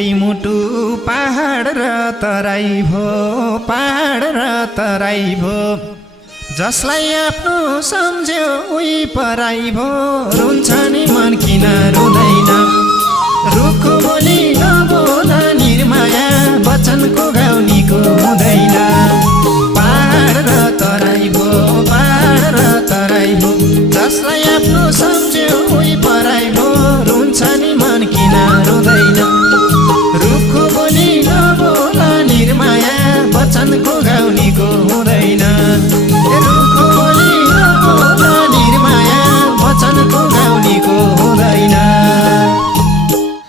दुईटै मुटु पहाड र तराई भो, पहाड र तराई भो। जसलाई आफ्नो सम्झ्यो उही पराई भो, रुन्छ नि मन किन रुँदैन।